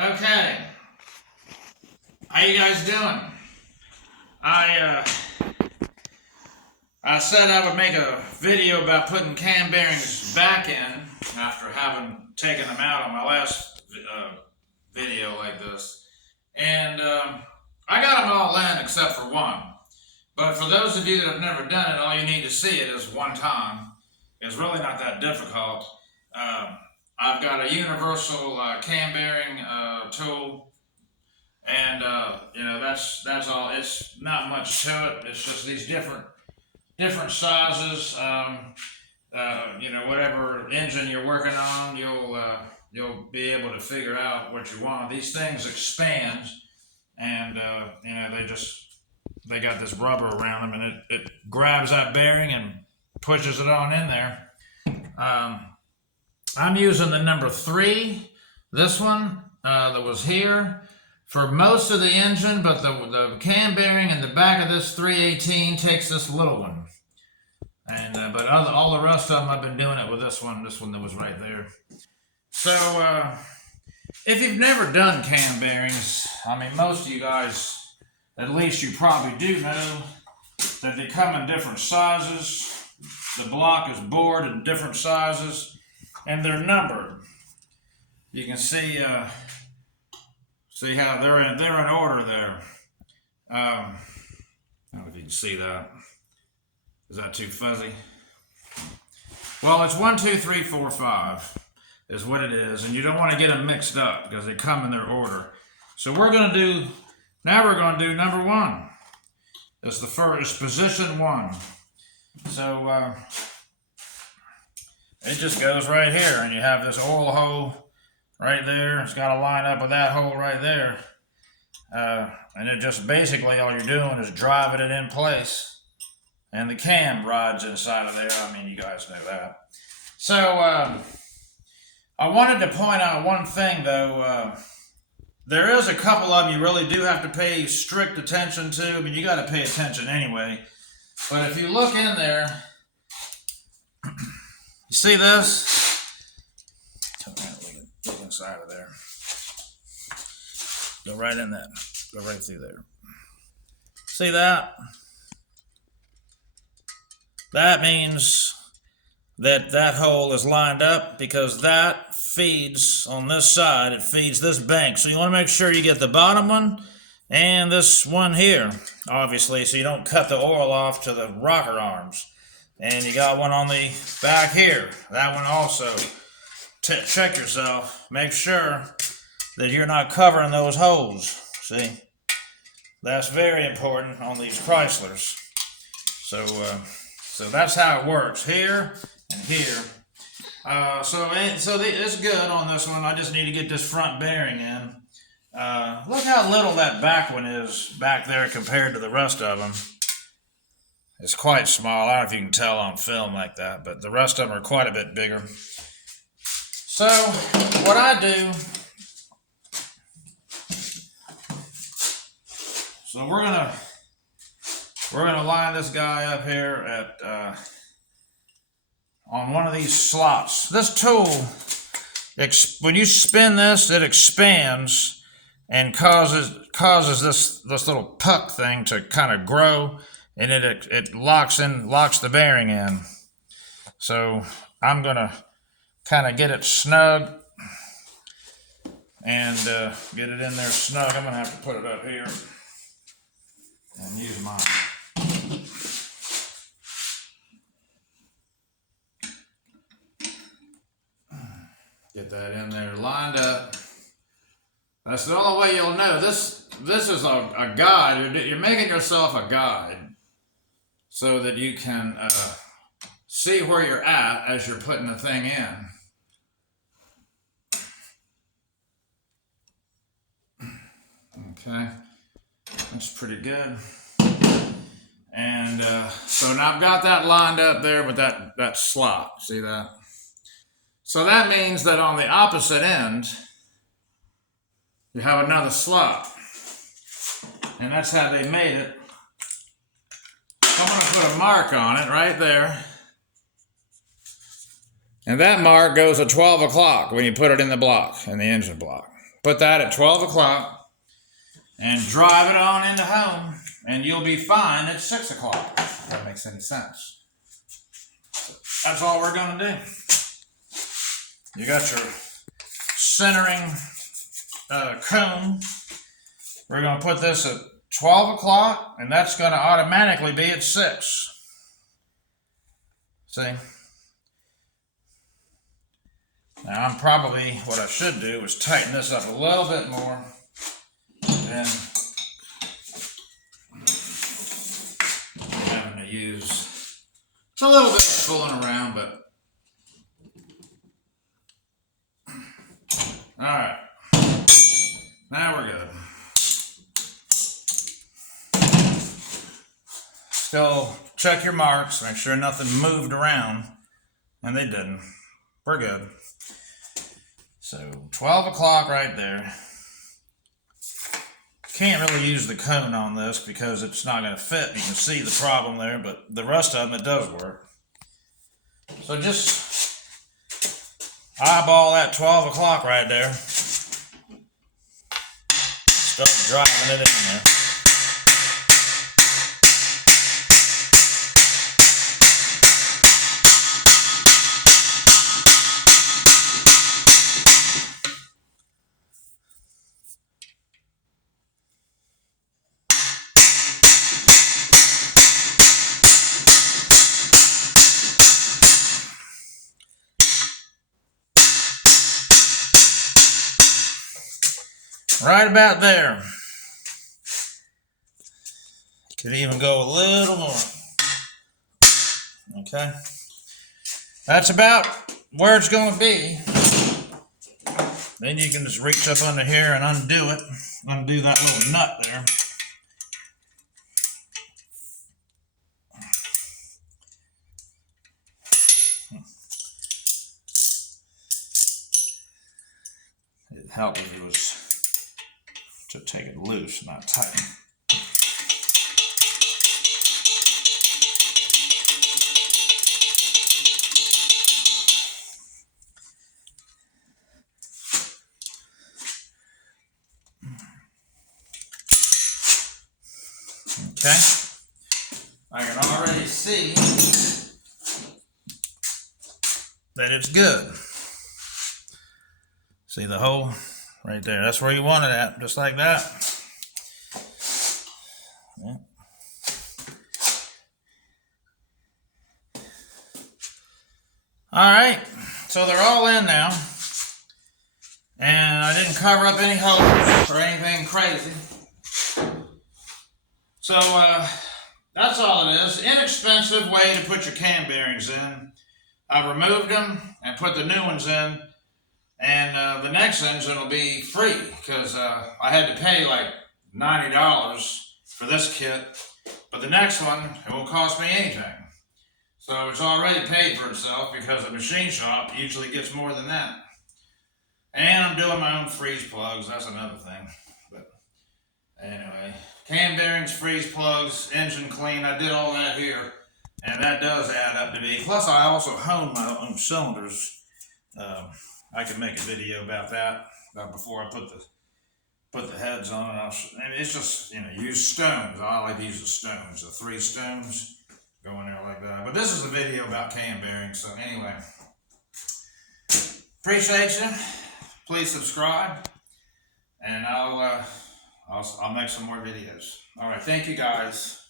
Okay, how you guys doing? I said I would make a video about putting cam bearings back in after having taken them out on my last video like this, and I got them all in except for one. But for those of you that have never done it, all you need to see it is one time. It's really not that difficult. I've got a universal cam bearing tool, and that's all. It's not much to it. It's just these different sizes. Whatever engine you're working on, you'll be able to figure out what you want. These things expand, and they got this rubber around them, and it grabs that bearing and pushes it on in there. I'm using the number 3, this one that was here, for most of the engine, but the cam bearing in the back of this 318 takes this little one. And but all the rest of them, I've been doing it with this one that was right there. So if you've never done cam bearings, I mean, most of you guys, at least you probably do know that they come in different sizes. The block is bored in different sizes, and they're numbered. You can see how they're in order there. I don't know if you can see that. Is that too fuzzy? Well, it's 1, 2, 3, 4, 5 is what it is, and you don't want to get them mixed up because they come in their order. So we're going to do number 1. It's the first, position 1. So it just goes right here, and you have this oil hole right there. It's got to line up with that hole right there. And it just basically all you're doing is driving it in place. And the cam rides inside of there. I mean, you guys know that. So I wanted to point out one thing, though. There is a couple of them you really do have to pay strict attention to. I mean, you got to pay attention anyway. But if you look in there, you see this? Look inside of there. Go right in that. Go right through there. See that? That means that hole is lined up because that feeds on this side. It feeds this bank. So you want to make sure you get the bottom one and this one here, obviously, so you don't cut the oil off to the rocker arms. And you got one on the back here. That one also. Check yourself. Make sure that you're not covering those holes. See? That's very important on these Chryslers. So that's how it works, here and here. It's good on this one. I just need to get this front bearing in. Look how little that back one is back there compared to the rest of them. It's quite small. I don't know if you can tell on film like that, but the rest of them are quite a bit bigger. So what I do, we're gonna line this guy up here at on one of these slots. This tool, when you spin this, it expands and causes this little puck thing to kind of grow, and it locks the bearing in. So I'm gonna kind of get it snug and get it in there snug. I'm gonna have to put it up here and use mine. Get that in there lined up. That's the only way you'll know. This is a guide. You're making yourself a guide so that you can see where you're at as you're putting the thing in. Okay, that's pretty good. And so now I've got that lined up there with that slot. See that? So that means that on the opposite end, you have another slot. And that's how they made it. I'm going to put a mark on it right there. And that mark goes at 12 o'clock when you put it in the block, in the engine block. Put that at 12 o'clock and drive it on into home, and you'll be fine at 6 o'clock, if that makes any sense. So that's all we're going to do. You got your centering cone. We're going to put this at 12 o'clock, and that's going to automatically be at 6. See? Now, what I should do is tighten this up a little bit more. And I'm having to use, it's a little bit of fooling around, but all right. Now we're good. Still check your marks, make sure nothing moved around, and they didn't. We're good. So 12 o'clock right there. Can't really use the cone on this because it's not going to fit. You can see the problem there, but the rest of them, it does work. So just eyeball that 12 o'clock right there. Start driving it in there. Right about there. Could even go a little more. Okay. That's about where it's going to be. Then you can just reach up under here and undo it. Undo that little nut there. It'd help if it was to take it loose, not tighten. Okay, I can already see that it's good. See the hole right there? That's where you want it at, just like that. Yeah. All right, so they're all in now, and I didn't cover up any holes or anything crazy. So that's all it is. Inexpensive way to put your cam bearings in. I removed them and put the new ones in, and the next engine will be free because I had to pay like $90 for this kit, but the next one, it won't cost me anything. So it's already paid for itself because the machine shop usually gets more than that. And I'm doing my own freeze plugs. That's another thing. But anyway, cam bearings, freeze plugs, engine clean. I did all that here, and that does add up to me. Plus, I also honed my own cylinders. I can make a video about that before I put the heads on it. And it's just, use stones. I like to use the stones, the 3 stones. Go in there like that. But this is a video about cam bearings. So anyway, appreciate you. Please subscribe, and I'll make some more videos. All right, thank you guys.